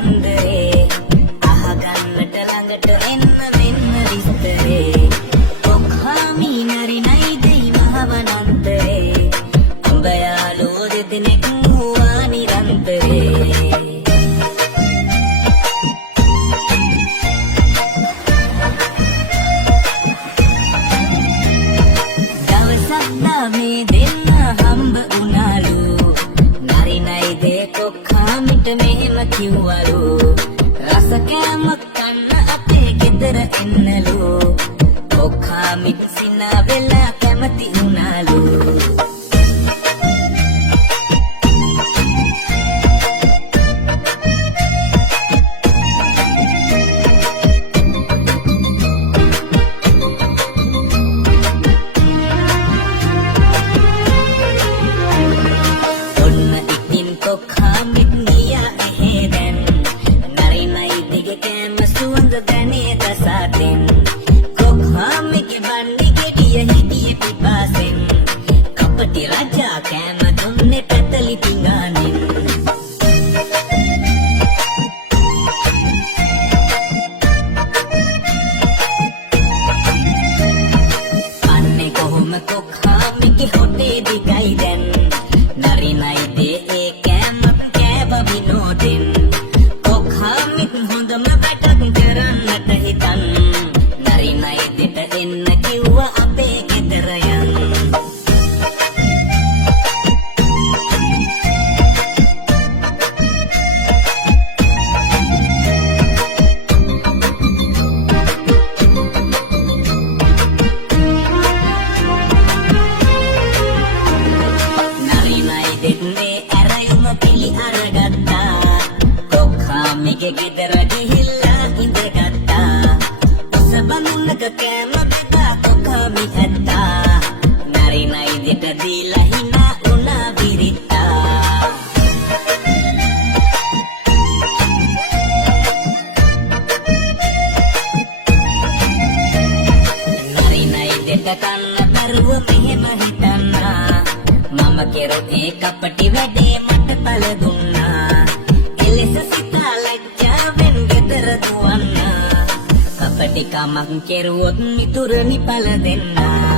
කතන්දරේ අහගන්නට ළඟට එන්න මෙන්න විස්තරේ කොක්හාමි නරි නයිදයි මහවනන්තරේ උඹ යාළුවෝ දෙදෙනෙක් හුවා නිරන්තරේ මේ දෙන්න හම්බ උනාලු නරි නයිදේ කොක්හාමිට මෙහෙම කිව්වලු රස කෑමක් කන්න අපේ ගෙදර එන්නලු කොක්හාමිට සිනා වෙලා කැමති උනාලු ගෙදර ගිහිල්ලා ඉඳගත්තා උසබඳුනක කෑම බෙදා කොක්හාමි ඇත්තා නරි නයිදට දීලා හිනා උනා බිරිත්තා නරි නයිදට කන්න දරුව මෙහෙම හිතන්නා මම කෙරේ ඒ කපටි වැඩේ මට පළ දුන්නා එලෙස සිතා ලැජ්ජාවෙන් ගෙදර දුවන්න කපටි කමක් කෙරුවොත් මිතුරනි පළ දෙන්නා